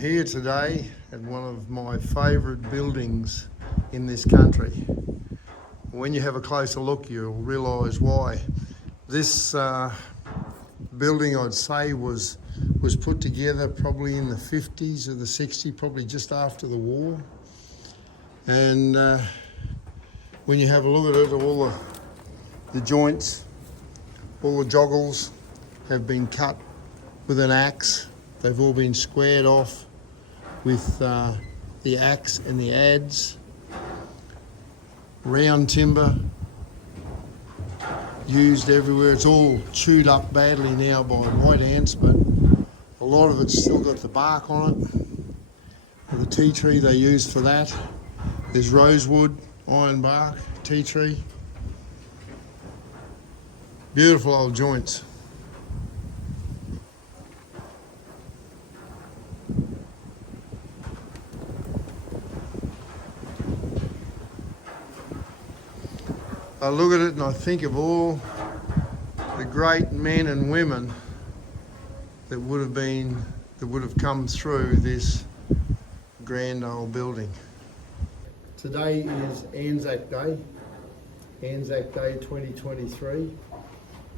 here today at one of my favourite buildings in this country. When you have a closer look, you'll realise why. This building, I'd say, was put together probably in the 50s or the 60s, probably just after the war. And when you have a look at it, all the joints, all the joggles have been cut with an axe. They've all been squared off with the axe and the adze. Round timber used everywhere. It's all chewed up badly now by white ants, but a lot of it's still got the bark on it. The tea tree they used for that. There's rosewood, ironbark, tea tree. Beautiful old joints. I look at it and I think of all the great men and women that would have come through this grand old building. Today is Anzac Day 2023,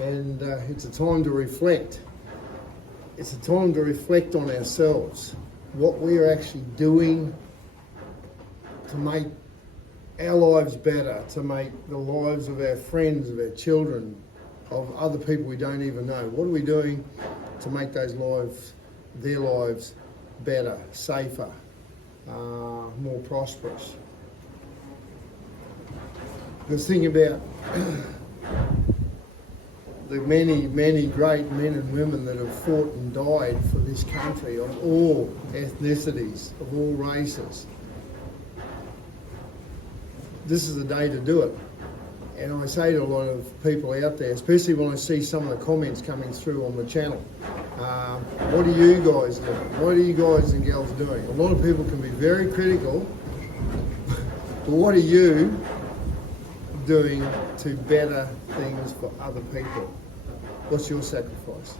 and it's a time to reflect. It's a time to reflect on ourselves, what we're actually doing to make our lives better, to make the lives of our friends, of our children, of other people we don't even know. What are we doing to make those lives, their lives, better, safer, more prosperous? Because think about the many, many great men and women that have fought and died for this country, of all ethnicities, of all races. This is the day to do it. And I say to a lot of people out there, especially when I see some of the comments coming through on the channel, what are you guys doing? What are you guys and gals doing? A lot of people can be very critical, but what are you doing to better things for other people? What's your sacrifice?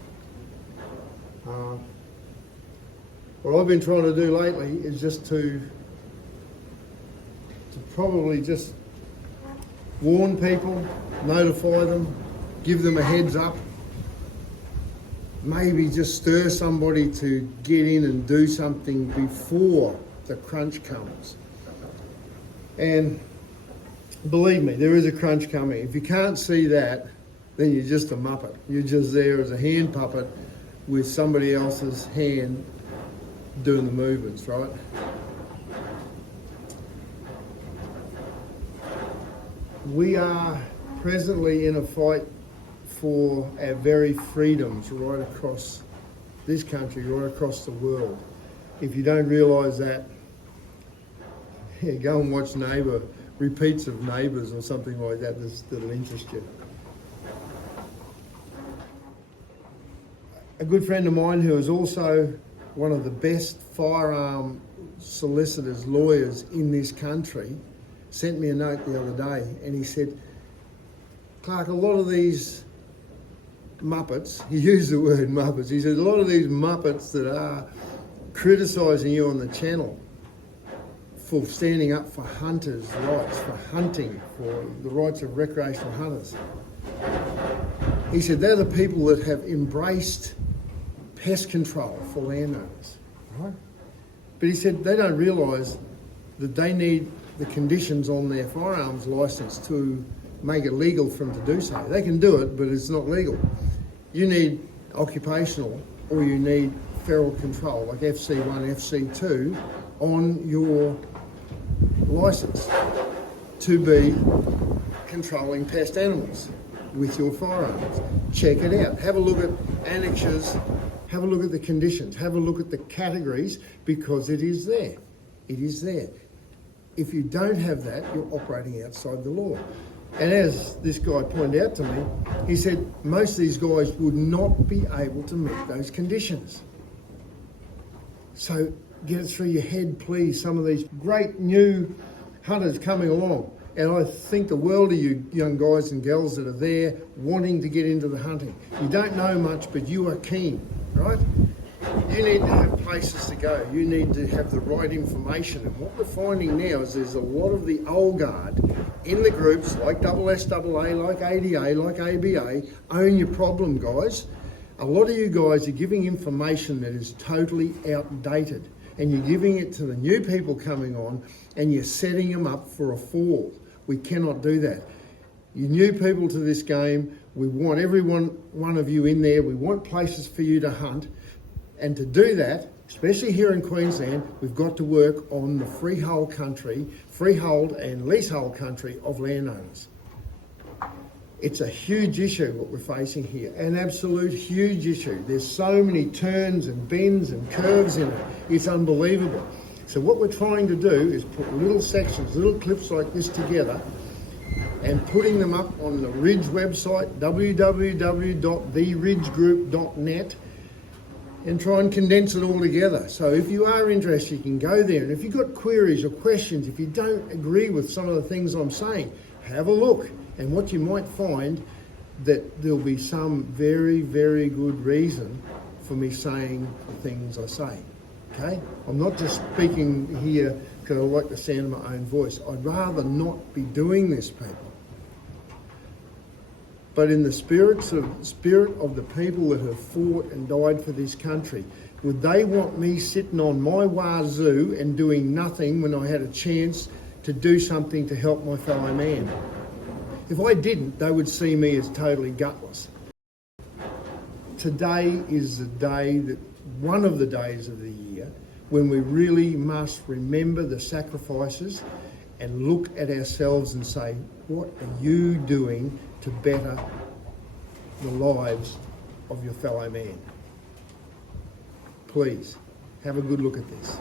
What I've been trying to do lately is just to probably just warn people, notify them, give them a heads up, maybe just stir somebody to get in and do something before the crunch comes. And believe me, there is a crunch coming. If you can't see that, then you're just a muppet. You're just there as a hand puppet with somebody else's hand doing the movements, right? We are presently in a fight for our very freedoms right across this country, right across the world. If you don't realise that, yeah, go and watch repeats of Neighbours or something like that that'll interest you. A good friend of mine who is also one of the best firearm solicitors, lawyers in this country, sent me a note the other day, and he said, Clark, a lot of these muppets, he used the word muppets, he said a lot of these muppets that are criticising you on the channel for standing up for hunters' rights, for hunting, for the rights of recreational hunters. He said they're the people that have embraced pest control for landowners, right? But he said they don't realise that they need the conditions on their firearms licence to make it legal for them to do so. They can do it, but it's not legal. You need occupational, or you need feral control, like FC1, FC2, on your licence to be controlling pest animals with your firearms. Check it out. Have a look at annexures, have a look at the conditions, have a look at the categories, because it is there. It is there. If you don't have that, you're operating outside the law. And as this guy pointed out to me, he said most of these guys would not be able to meet those conditions. So get it through your head, please. Some of these great new hunters coming along. And I think the world of you young guys and girls that are there wanting to get into the hunting. You don't know much, but you are keen, right? You need to have places to go. You need to have the right information. And what we're finding now is there's a lot of the old guard in the groups like SSAA, like ADA, like ABA, own your problem, guys. A lot of you guys are giving information that is totally outdated, and you're giving it to the new people coming on, and you're setting them up for a fall. We cannot do that. You new people to this game, we want one of you in there. We want places for you to hunt. And to do that, especially here in Queensland, we've got to work on the freehold and leasehold country of landowners. It's a huge issue what we're facing here, an absolute huge issue. There's so many turns and bends and curves in it. It's unbelievable. So what we're trying to do is put little sections, little clips like this together and putting them up on the Ridge website, www.theridgegroup.net, and try and condense it all together. So if you are interested, you can go there. And if you've got queries or questions, if you don't agree with some of the things I'm saying, have a look. And what you might find, that there'll be some very, very good reason for me saying the things I say. Okay? I'm not just speaking here because I like the sound of my own voice. I'd rather not be doing this, people. But in the spirit of the people that have fought and died for this country, would they want me sitting on my wazoo and doing nothing when I had a chance to do something to help my fellow man? If I didn't, they would see me as totally gutless. Today is the day one of the days of the year when we really must remember the sacrifices and look at ourselves and say, what are you doing to better the lives of your fellow man? Please, have a good look at this.